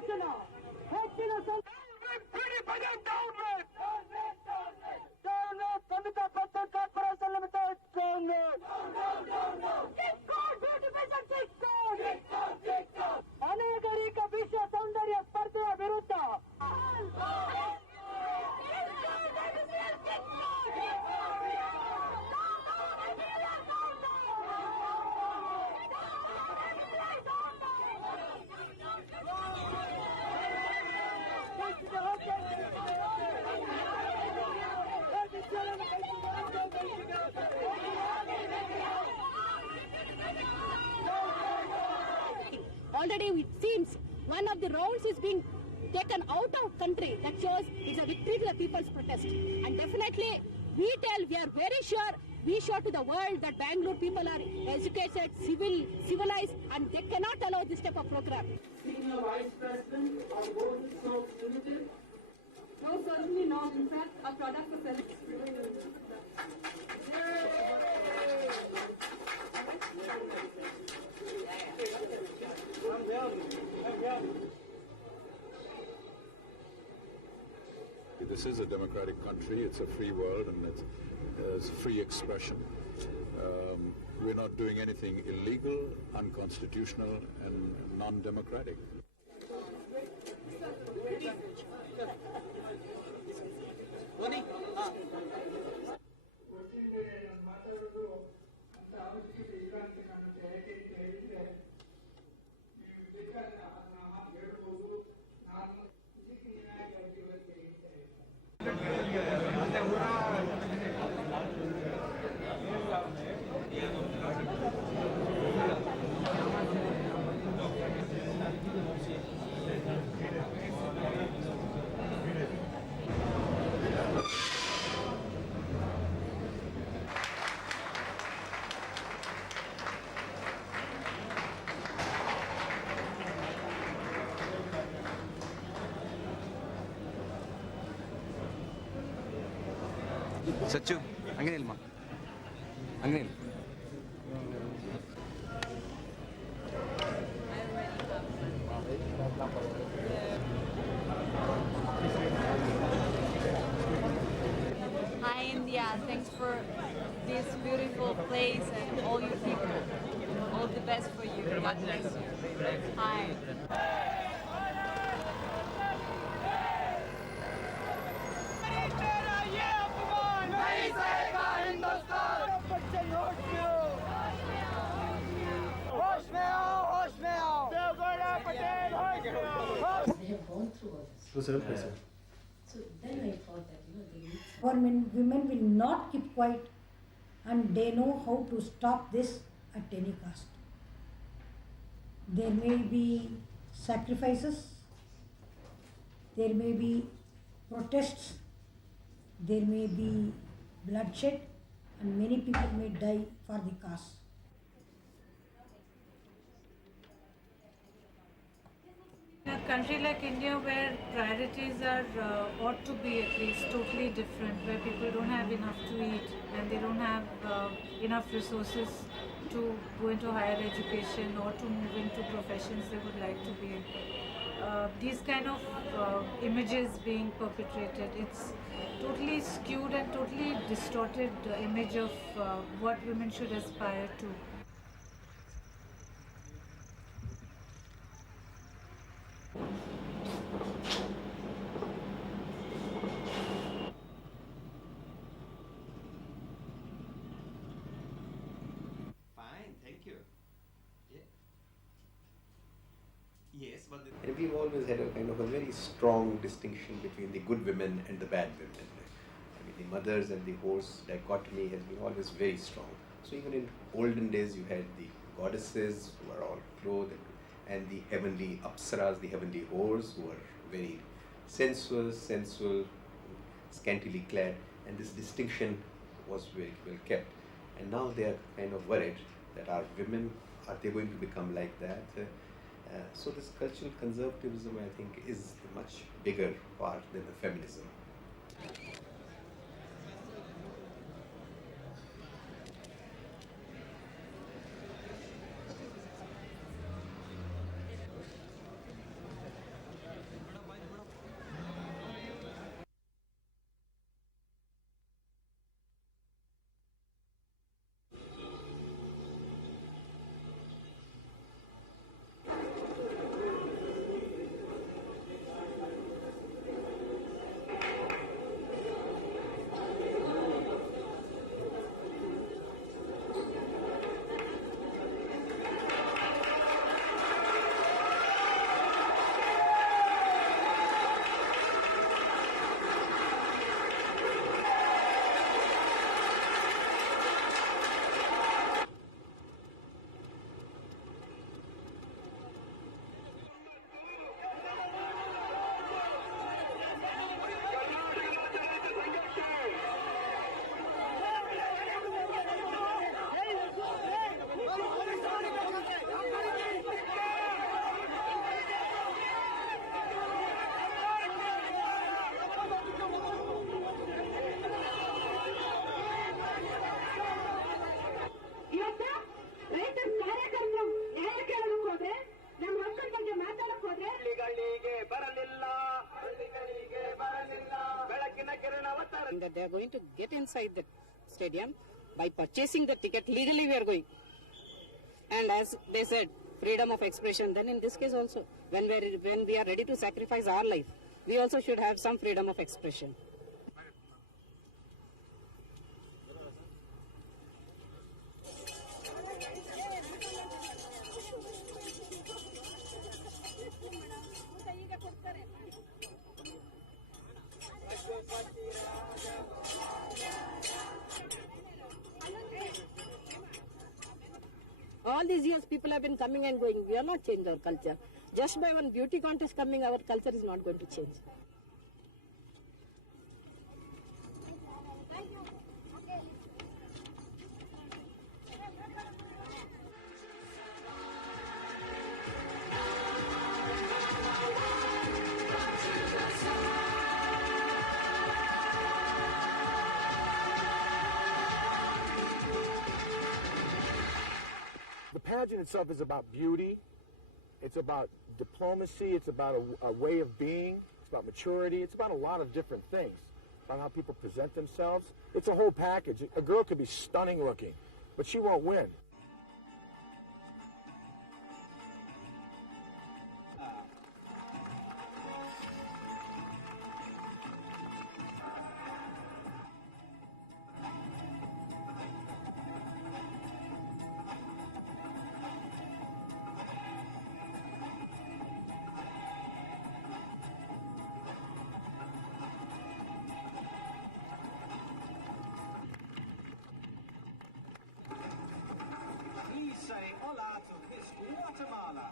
ಭಾಷಣ ಹೆಚ್ಚಿನ Kamita Patel Corporation Limited, ಅನೇಕರಿಕ ವಿಶ್ವ ಸೌಂದರ್ಯ ಸ್ಪರ್ಧೆಯ ವಿರುದ್ಧ Already it seems one of the rounds is being taken out of country. That shows it's a victory to the people's protest. And definitely we are very sure, we show to the world that Bangalore people are educated, civilized, and they cannot allow this type of program. Senior Vice President of Golden Soaps Limited. No, certainly not. In fact, our product was selling. This is a democratic country, it's a free world, and it's free expression. We're not doing anything illegal, unconstitutional, and non-democratic. Sachu, angane ilma. Angane. Hi India, thanks for this beautiful place and all you people. All the best for you. God bless you. Hi. They have gone through all this. So then I thought that women will not keep quiet, and they know how to stop this at any cost. There may be sacrifices, there may be protests, there may be bloodshed, and many people may die for the cause. In a country like India, where priorities are ought to be at least totally different, where people don't have enough to eat and they don't have enough resources to go into higher education or to move into professions they would like to be in. These kind of images being perpetrated, it's totally skewed and totally distorted image of what women should aspire to. Fine, thank you. Yeah. Yes, but And we've always had a kind of a very strong distinction between the good women and the bad women. I mean, the mothers and the horse dichotomy has been always very strong. So even in olden days, you had the goddesses who were all clothed, and the heavenly apsaras, the heavenly whores, who were very sensual, scantily clad, and this distinction was very well kept. And now they are kind of worried that our women, are they going to become like that? So this cultural conservatism, I think, is a much bigger part than the feminism. they are going to get inside the stadium by purchasing the ticket. Legally we are going. And as they said, freedom of expression, then in this case also, when we are ready to sacrifice our life, we also should have some freedom of expression. All these years people have been coming and going. We are not changed our culture. Just by one beauty contest coming, our culture is not going to change. The pageant itself is about beauty, it's about diplomacy, it's about a way of being, it's about maturity, it's about a lot of different things, about how people present themselves. It's a whole package. A girl could be stunning looking, but she won't win. Please say hola to Miss Guatemala.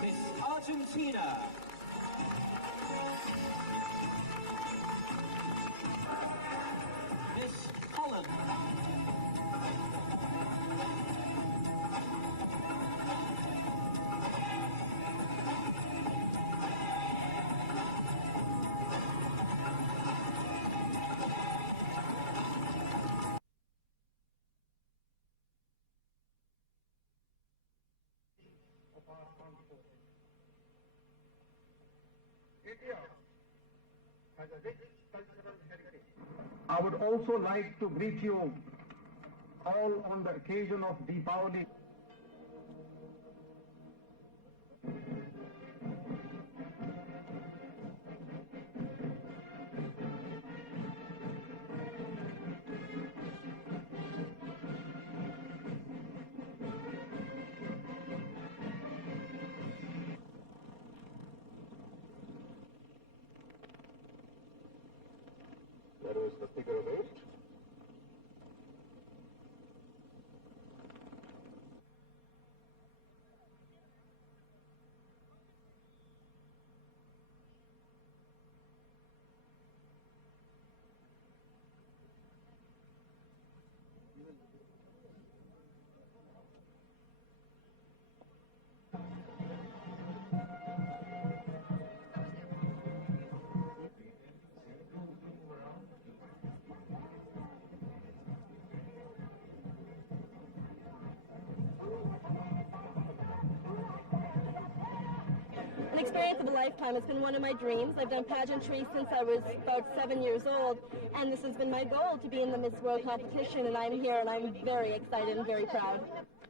Miss Argentina. Miss Holland. India has a rich cultural heritage. I would also like to greet you all on the occasion of Deepavali. That is the figure of 8. An experience of a lifetime. It's been one of my dreams. I've done pageantry since I was about 7 years old, and this has been my goal, to be in the Miss World competition, and I'm here, and I'm very excited and very proud.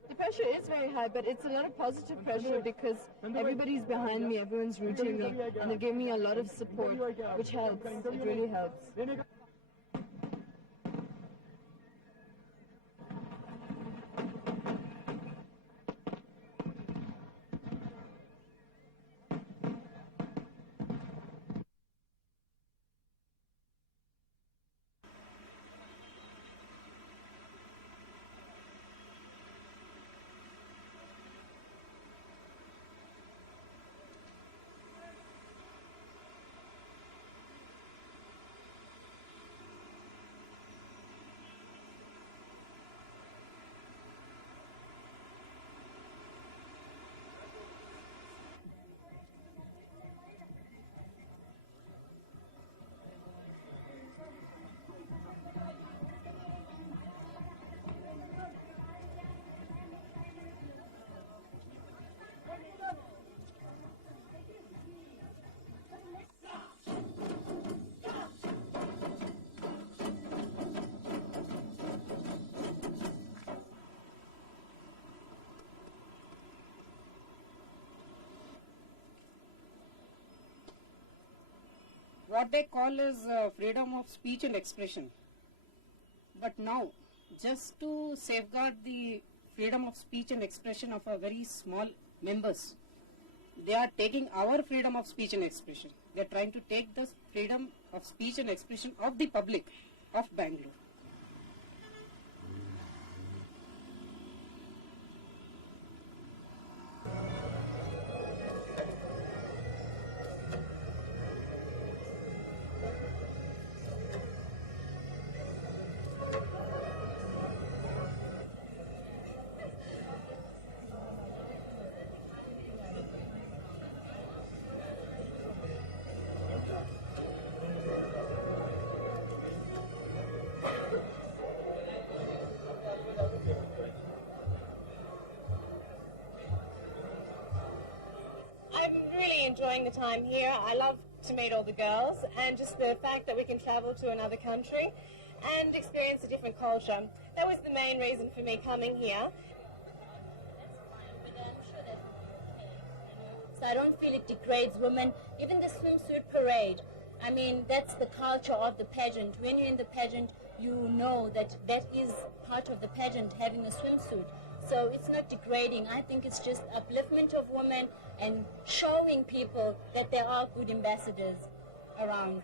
The pressure is very high, but it's a lot of positive pressure because everybody's behind me, everyone's rooting me, and they give me a lot of support, which helps. It really helps. what they call as freedom of speech and expression. But now, just to safeguard the freedom of speech and expression of a very small members, they are taking our freedom of speech and expression. They are trying to take the freedom of speech and expression of the public of Bangalore. I'm really enjoying the time here. I love to meet all the girls, and just the fact that we can travel to another country and experience a different culture. That was the main reason for me coming here. So I don't feel it degrades women. Even the swimsuit parade, I mean, that's the culture of the pageant. When you're in the pageant, you know that that is part of the pageant, having a swimsuit. So it's not degrading. I think it's just upliftment of women and showing people that there are good ambassadors around.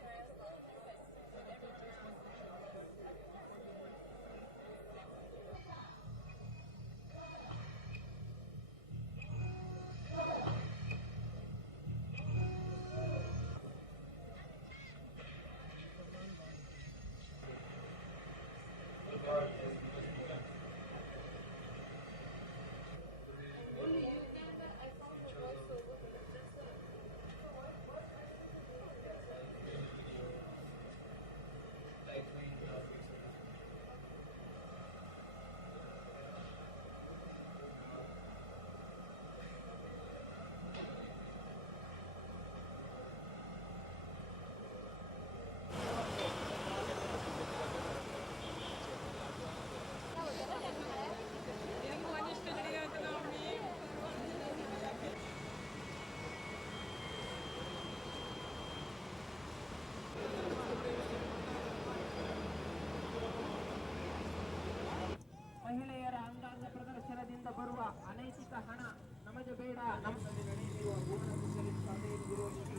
ಮಹಿಳೆಯರ ಅಂಗಾಂಗ ಪ್ರದರ್ಶನದಿಂದ ಬರುವ ಅನೈತಿಕ ಹಣ ನಮಗೆ ಬೇಡ. ನಮ್ಮಲ್ಲಿ ನಡೆಯುವ ಪೂರ್ಣ ಸ್ಪರ್ಧೆ ವಿರೋಧಿ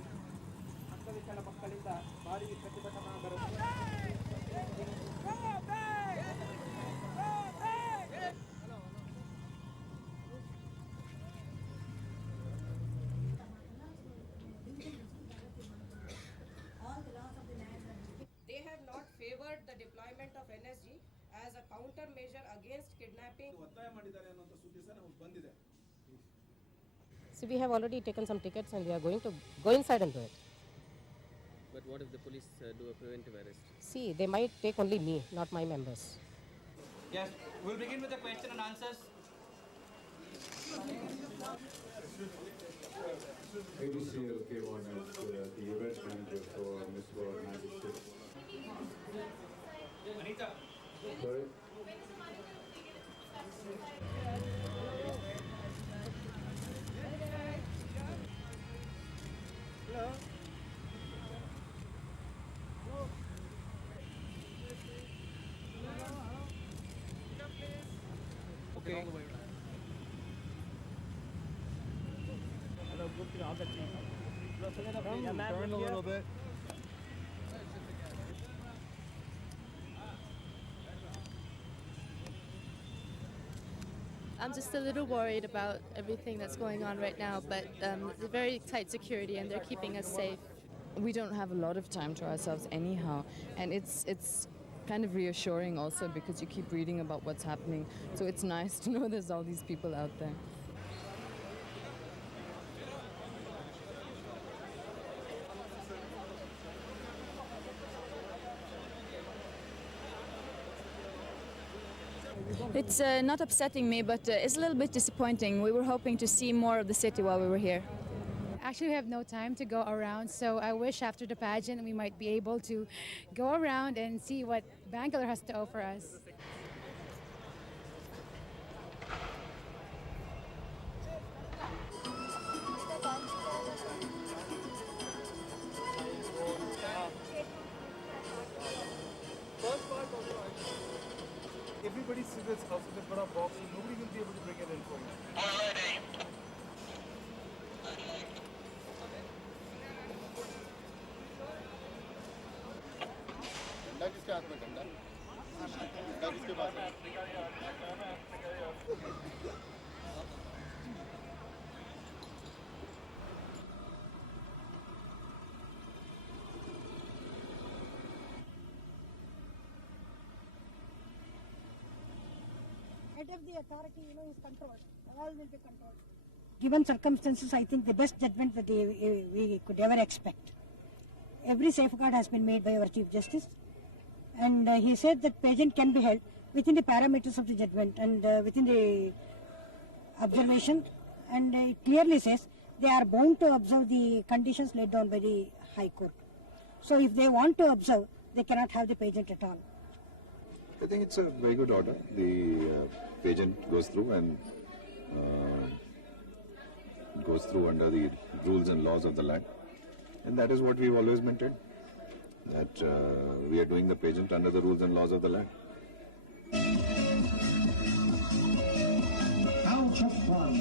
ಅಂಗವಿಕಲ ಮಕ್ಕಳಿಂದ ಭಾರೀ ಪ್ರತಿಭಟನಾ They have not favored the deployment of NSG as a countermeasure against kidnapping. So we have already taken some tickets and we are going to go inside and do it. But what if the police do a preventive arrest? See, they might take only me, not my members. Yes, we'll begin with the question and answers. ABC LK1 is the event manager for Miss World 96. Anita. Sorry? Hello. Okay. Hello, good to all the team. Turn a little bit. I'm just a little worried about everything that's going on right now, but it's very tight security and they're keeping us safe. We don't have a lot of time to ourselves anyhow, and it's kind of reassuring also because you keep reading about what's happening. So it's nice to know there's all these people out there. It's not upsetting me, but it's a little bit disappointing. We were hoping to see more of the city while we were here. Actually, we have no time to go around, so I wish after the pageant we might be able to go around and see what Bangalore has to offer us. everybody sits outside the bada box and nobody will be able to bring it in for you. डंडा किसके हाथ में डंडा किसके पास है? Head of the authority, is controlled. All will be controlled. Given circumstances, I think the best judgment that we could ever expect. Every safeguard has been made by our Chief Justice, and he said that pageant can be held within the parameters of the judgment and within the observation, and it clearly says they are bound to observe the conditions laid down by the High Court. So if they want to observe, they cannot have the pageant at all. I think it's a very good order. The pageant goes through and goes through under the rules and laws of the land. And that is what we've always maintained, that we are doing the pageant under the rules and laws of the land. Al Chokwan.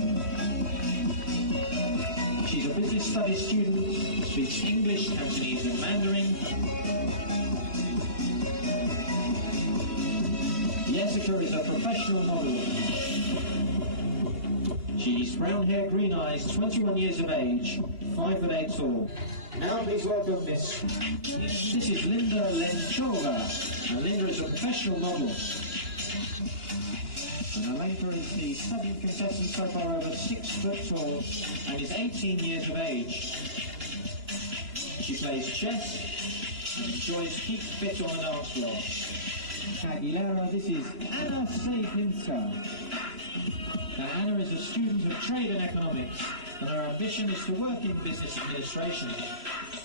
She's a business studies student, speaks English, Cantonese and Mandarin. Jessica is a professional model. She's brown hair, green eyes, 21 years of age, 5'8" tall. Now please welcome Miss. This is Linda Lenchova. Now Linda is a professional model. And Alenka is the seventh contestant so far, over 6 foot tall, and is 18 years of age. She plays chess and enjoys keep fit on the dance floor. Aguilera, this is Anna Sapinska. Now Anna is a student of trade and economics, and her ambition is to work in business administration.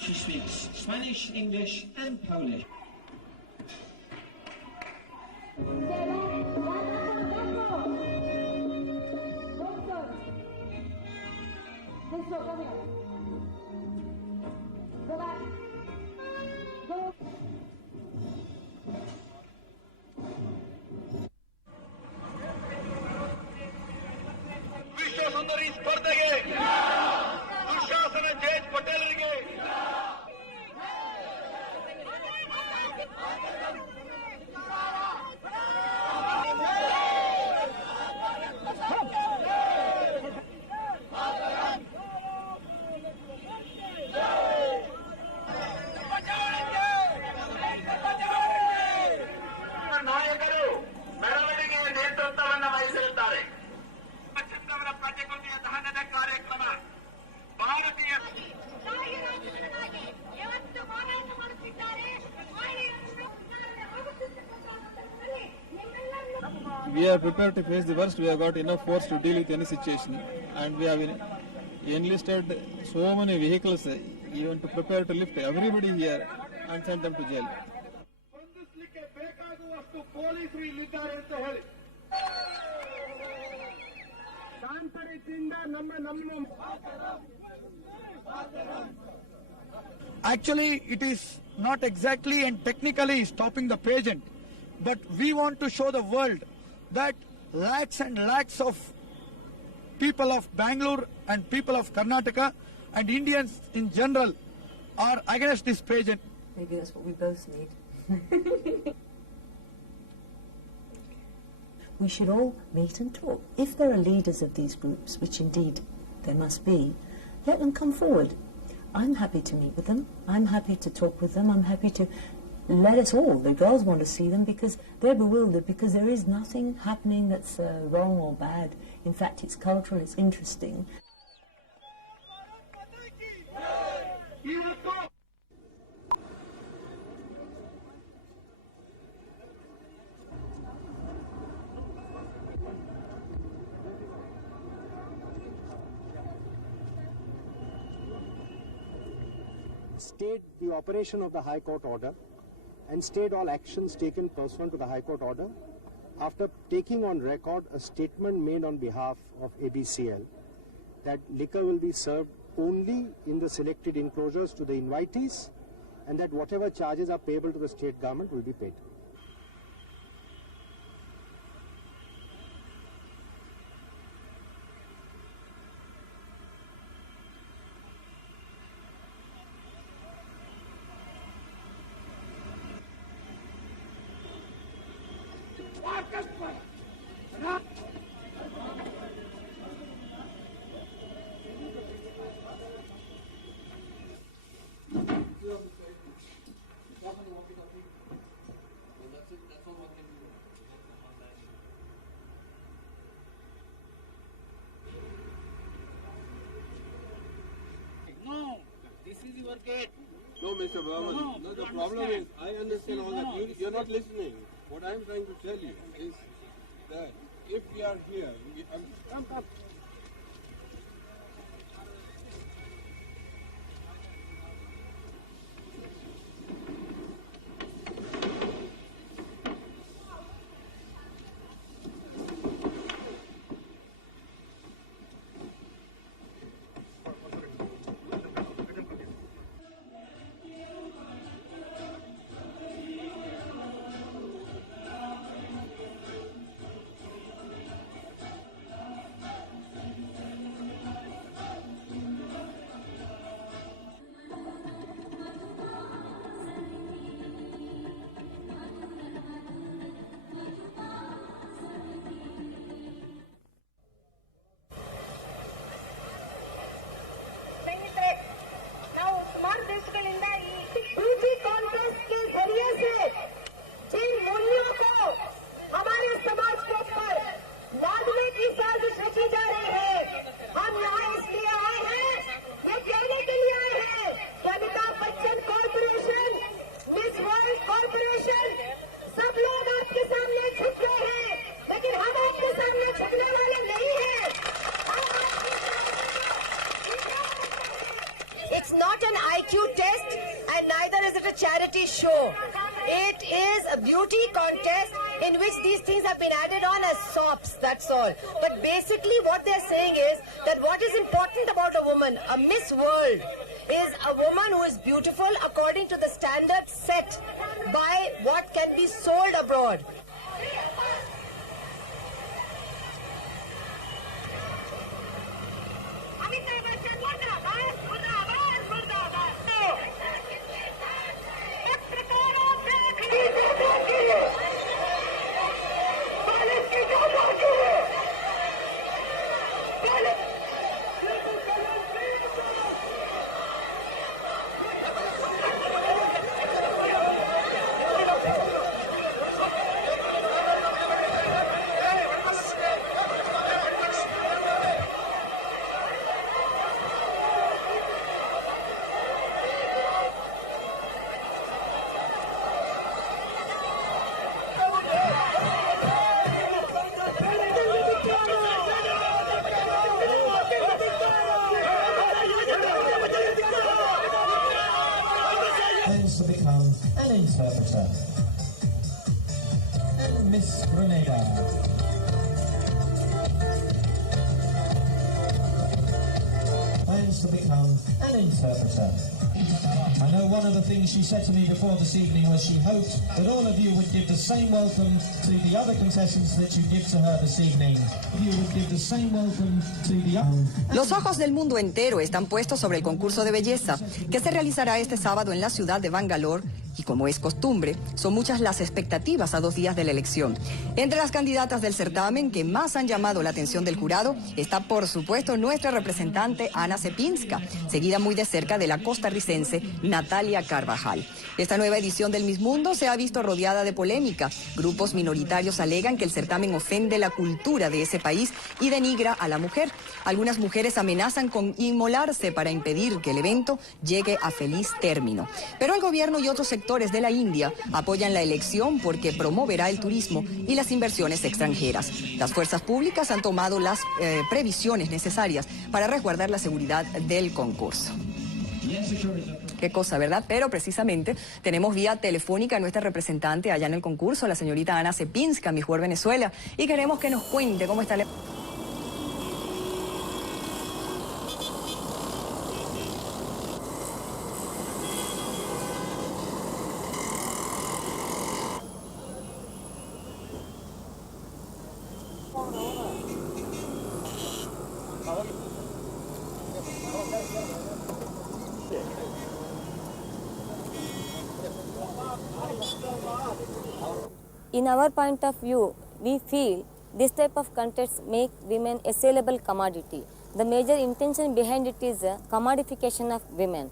She speaks Spanish, English and Polish. Go back. Go. ವಿಶ್ವ ಸುಂದರಿ ಸ್ಪರ್ಧೆಗೆ ದುಶಾಸನ ಜಯೇಶ್ ಪಟೇಲರಿಗೆ ನಾಯಕರು ಮೆರವಣಿಗೆಯ ನೇತೃತ್ವವನ್ನು ವಹಿಸಿರುತ್ತಾರೆ. ಚಂದವರ ಪ್ರಜೆಗೊಂದಿಯ ದಹನದ ಕಾರ್ಯಕ್ರಮ ಭಾರತೀಯ We are prepared to face the worst. We have got enough force to deal with any situation, and we have enlisted so many vehicles even to prepare to lift everybody here and send them to jail. ಬಂಧಿಸಲಿಕ್ಕೆ ಬೇಕಾಗುವಷ್ಟು ಪೊಲೀಸರು ಇಲ್ಲಿದ್ದಾರೆ ಅಂತ ಹೇಳಿ ಶಾಂತ ರೀತಿಯಿಂದ ನಮ್ಮ Actually, it is not exactly and technically stopping the pageant, but we want to show the world that lakhs and lakhs of people of Bangalore and people of Karnataka and Indians in general are against this pageant. Maybe that's what we both need. We should all meet and talk. If there are leaders of these groups, which indeed there must be, let them come forward. I'm happy to meet with them. I'm happy to talk with them. I'm happy to let us all, the girls want to see them because they're bewildered because there is nothing happening that's wrong or bad. In fact, it's cultural, it's interesting. State the operation of the High Court order and state all actions taken pursuant to the High Court order after taking on record a statement made on behalf of ABCL that liquor will be served only in the selected enclosures to the invitees and that whatever charges are payable to the state government will be paid. No, this is your gate. No, Mr. Burman. No, the problem is, I understand all that. You're not listening. What I'm trying to tell you is that if we are here, come up. It's not an IQ test and neither is it a charity show. It is a beauty contest in which these things have been added on as sops, that's all. But basically what they're saying is that what is important about a woman, a Miss World, is a woman who is beautiful according to the standards set by what can be sold abroad. To become an interpreter. And Miss Grenada. Plans to become an interpreter. I know one of the things she said to me before this evening was she hoped that all of you would give the same welcome to the other contestants that you give to her this evening. You would give the same welcome to the other. Los ojos del mundo entero están puestos sobre el concurso de belleza que se realizará este sábado en la ciudad de Bangalore. Y como es costumbre, son muchas las expectativas a 2 días de la elección. Entre las candidatas del certamen que más han llamado la atención del jurado está, por supuesto, nuestra representante Ana Cepinska, seguida muy de cerca de la costarricense Natalia Carvajal. Esta nueva edición del Miss Mundo se ha visto rodeada de polémica. Grupos minoritarios alegan que el certamen ofende la cultura de ese país y denigra a la mujer. Algunas mujeres amenazan con inmolarse para impedir que el evento llegue a feliz término. Pero el gobierno y otros sectores de la India apoyan la elección porque promoverá el turismo y las inversiones extranjeras. Las fuerzas públicas han tomado las previsiones necesarias para resguardar la seguridad del concurso. Qué cosa, ¿verdad? Pero precisamente tenemos vía telefónica a nuestra representante allá en el concurso, la señorita Ana Cepinska, Miss World Venezuela, y queremos que nos cuente cómo está la... In our point of view, we feel this type of contests make women a saleable commodity. The major intention behind it is a commodification of women.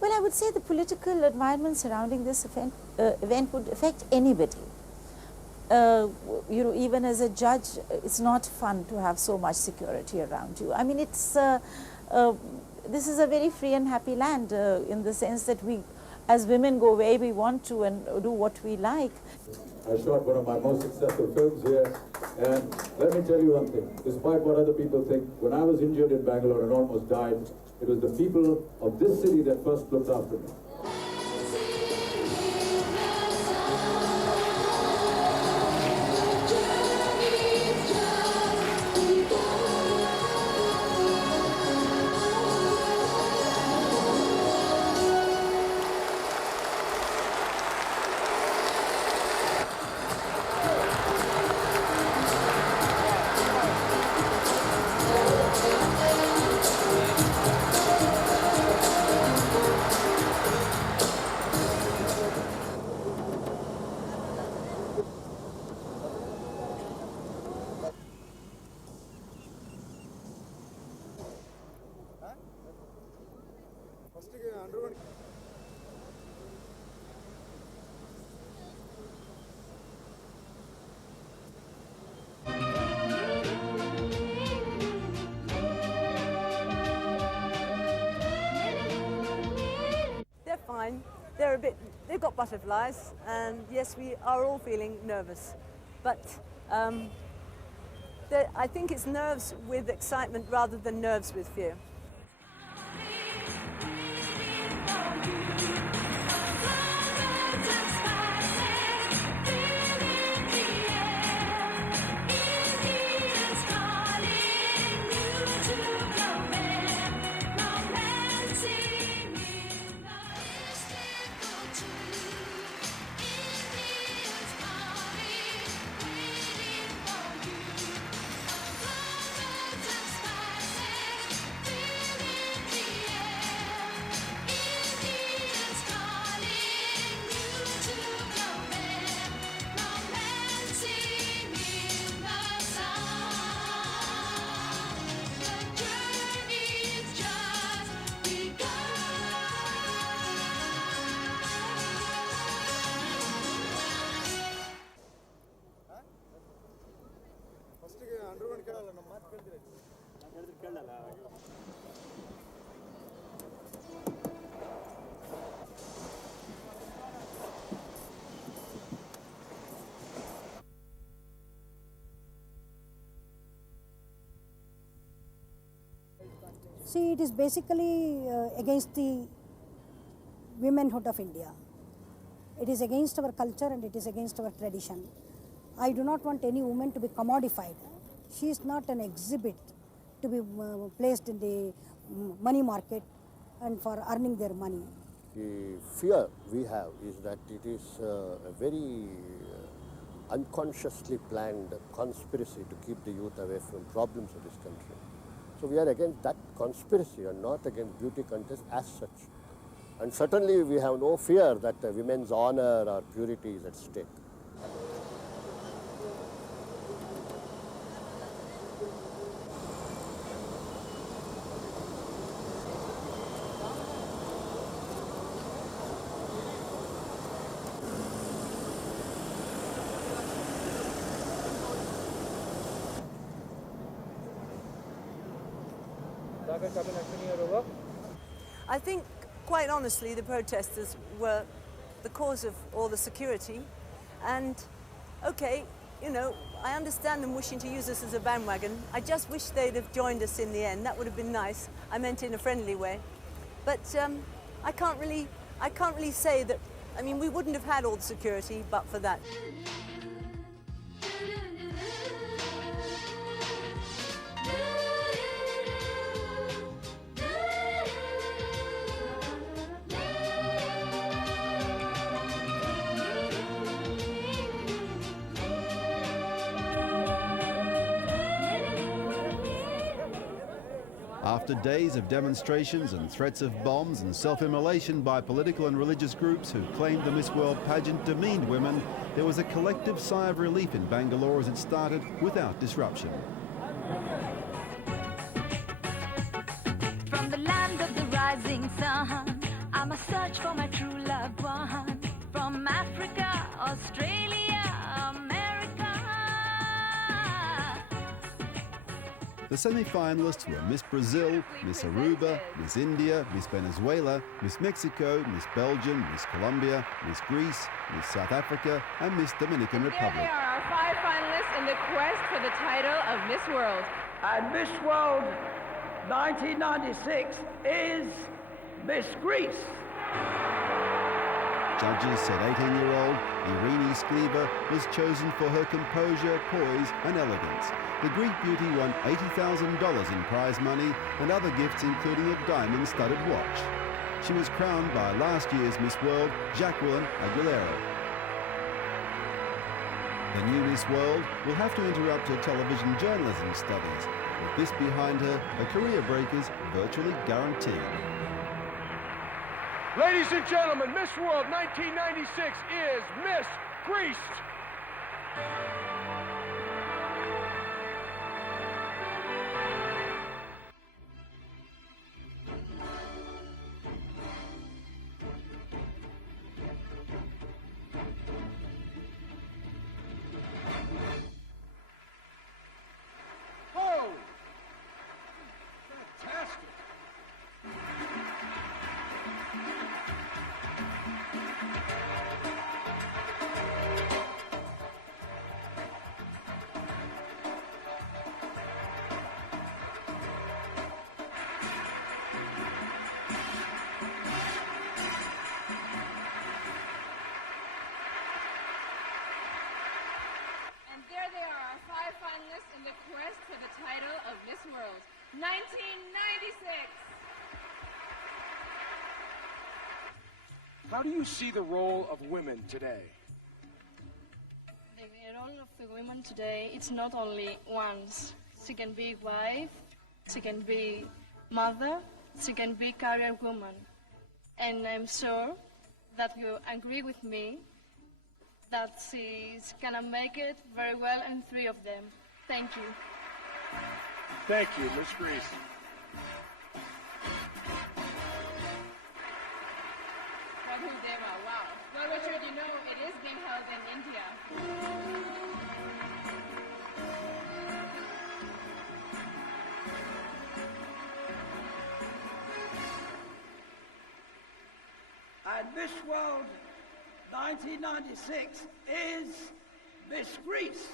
Well, I would say the political environment surrounding this event would affect anybody. You know, even as a judge, it's not fun to have so much security around you. I mean, it's this is a very free and happy land in the sense that we, as women, go where we want to and do what we like. I shot one of my most successful films here, and let me tell you one thing, despite what other people think, when I was injured in Bangalore and almost died, it was the people of this city that first looked after me. They're fine. They're a bit, they've got butterflies, and yes, we are all feeling nervous. But I think it's nerves with excitement rather than nerves with fear. See, it is basically against the womanhood of India. It is against our culture and it is against our tradition. I do not want any woman to be commodified. She is not an exhibit to be placed in the money market and for earning their money. The fear we have is that it is a very unconsciously planned conspiracy to keep the youth away from problems of this country. So we are against that conspiracy and not against beauty contests as such. And certainly we have no fear that women's honor or purity is at stake. I think, quite honestly, the protesters were the cause of all the security. And, okay, you know, I understand them wishing to use us as a bandwagon. I just wish they'd have joined us in the end. That would have been nice. I meant in a friendly way. But I can't really say that. I mean, we wouldn't have had all the security but for that. After days of demonstrations and threats of bombs and self-immolation by political and religious groups who claimed the Miss World pageant demeaned women, there was a collective sigh of relief in Bangalore as it started without disruption. From the land of the rising sun, I must search for my true loved one. From Africa, Australia, America. The semi-finalists were Miss Brazil, Miss Aruba, Miss India, Miss Venezuela, Miss Mexico, Miss Belgium, Miss Colombia, Miss Greece, Miss South Africa and Miss Dominican Republic. There are our 5 finalists in the quest for the title of Miss World. And Miss World 1996 is Miss Greece. Judges said 18-year-old Irini Skliva was chosen for her composure, poise and elegance. The Greek beauty won $80,000 in prize money and other gifts including a diamond-studded watch. She was crowned by last year's Miss World, Jacqueline Aguilera. The new Miss World will have to interrupt her television journalism studies. With this behind her, her career break is virtually guaranteed. Ladies and gentlemen, Miss World 1996 is Miss Greece. Oh! Fantastic! And there they are, our 5 finalists in the quest for the title of Miss World 1996. How do you see the role of women today? The role of the women today, it's not only once. She can be wife, she can be mother, she can be career woman. And I'm sure that you agree with me that she's gonna make it very well in 3 of them. Thank you. Thank you, Miss Greece. Madhudeva, wow. Well, Richard, you know, it is being held in India. And Miss World 1996 is Miss Greece.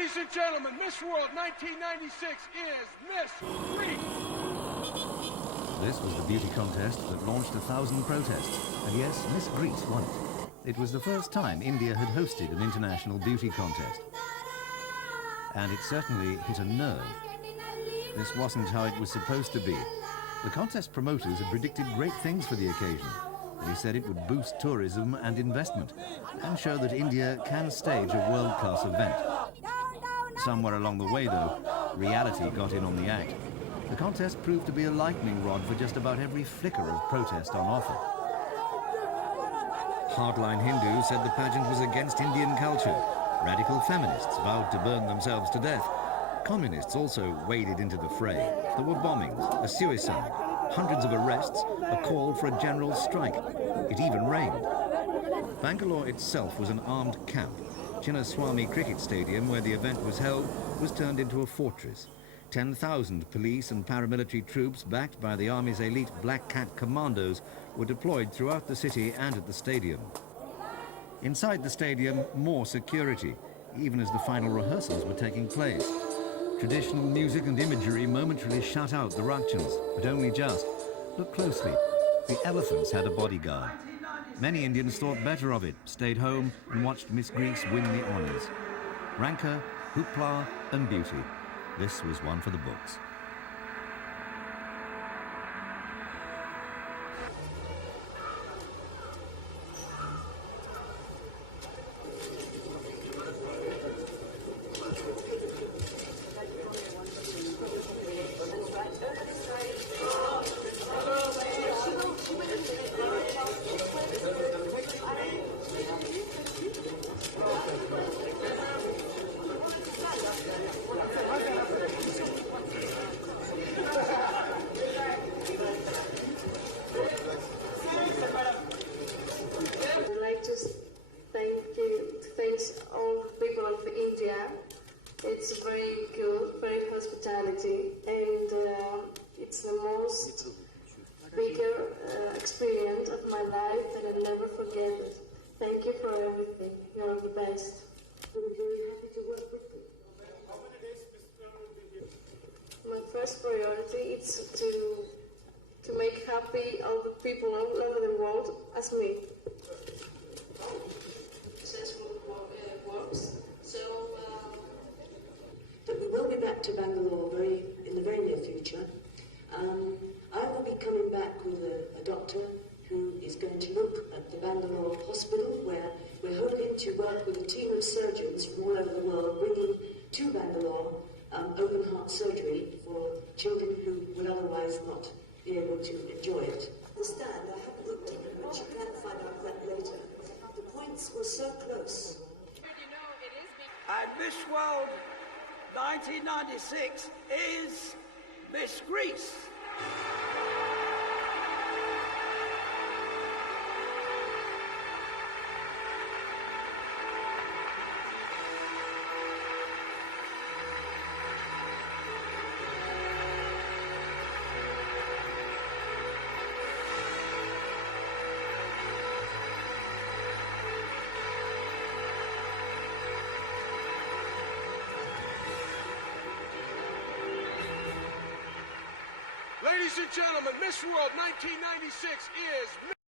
Ladies and gentlemen, Miss World 1996 is Miss Greece. This was the beauty contest that launched 1,000 protests. And yes, Miss Greece won it. It was the first time India had hosted an international beauty contest. And it certainly hit a nerve. This wasn't how it was supposed to be. The contest promoters had predicted great things for the occasion. They said it would boost tourism and investment and show that India can stage a world-class event. Somewhere along the way, though, reality got in on the act. The contest proved to be a lightning rod for just about every flicker of protest on offer. Hardline Hindus said the pageant was against Indian culture. Radical feminists vowed to burn themselves to death. Communists also waded into the fray. There were bombings, a suicide, hundreds of arrests, a call for a general strike. It even rained. Bangalore itself was an armed camp. Chinnaswamy Cricket Stadium, where the event was held, was turned into a fortress. 10,000 police and paramilitary troops, backed by the Army's elite Black Cat commandos, were deployed throughout the city and at the stadium. Inside the stadium, more security, even as the final rehearsals were taking place. Traditional music and imagery momentarily shut out the Rakshans, but only just. Look closely. The elephants had a bodyguard. Many Indians thought better of it, stayed home and watched Miss Greece win the honours. Rancor, hoopla and beauty. This was one for the books. It's very good, very hospitality, and it's the most bigger experience of my life, and I'll never forget it. Thank you for everything. You're the best. I'm very happy to work with you. My first priority is to make happy all the people all over the world as me. Successful works. So. But we will be back to Bangalore in the very near future. I will be coming back with a doctor who is going to look at the Bangalore hospital, where we're hoping to work with a team of surgeons from all over the world, bringing to Bangalore open heart surgery for children who would otherwise not be able to enjoy it. Understand, I haven't looked at it, but you can find out that later. The points were so close. And Miss World 1996 is Miss Greece. Ladies and gentlemen, Miss World 1996 is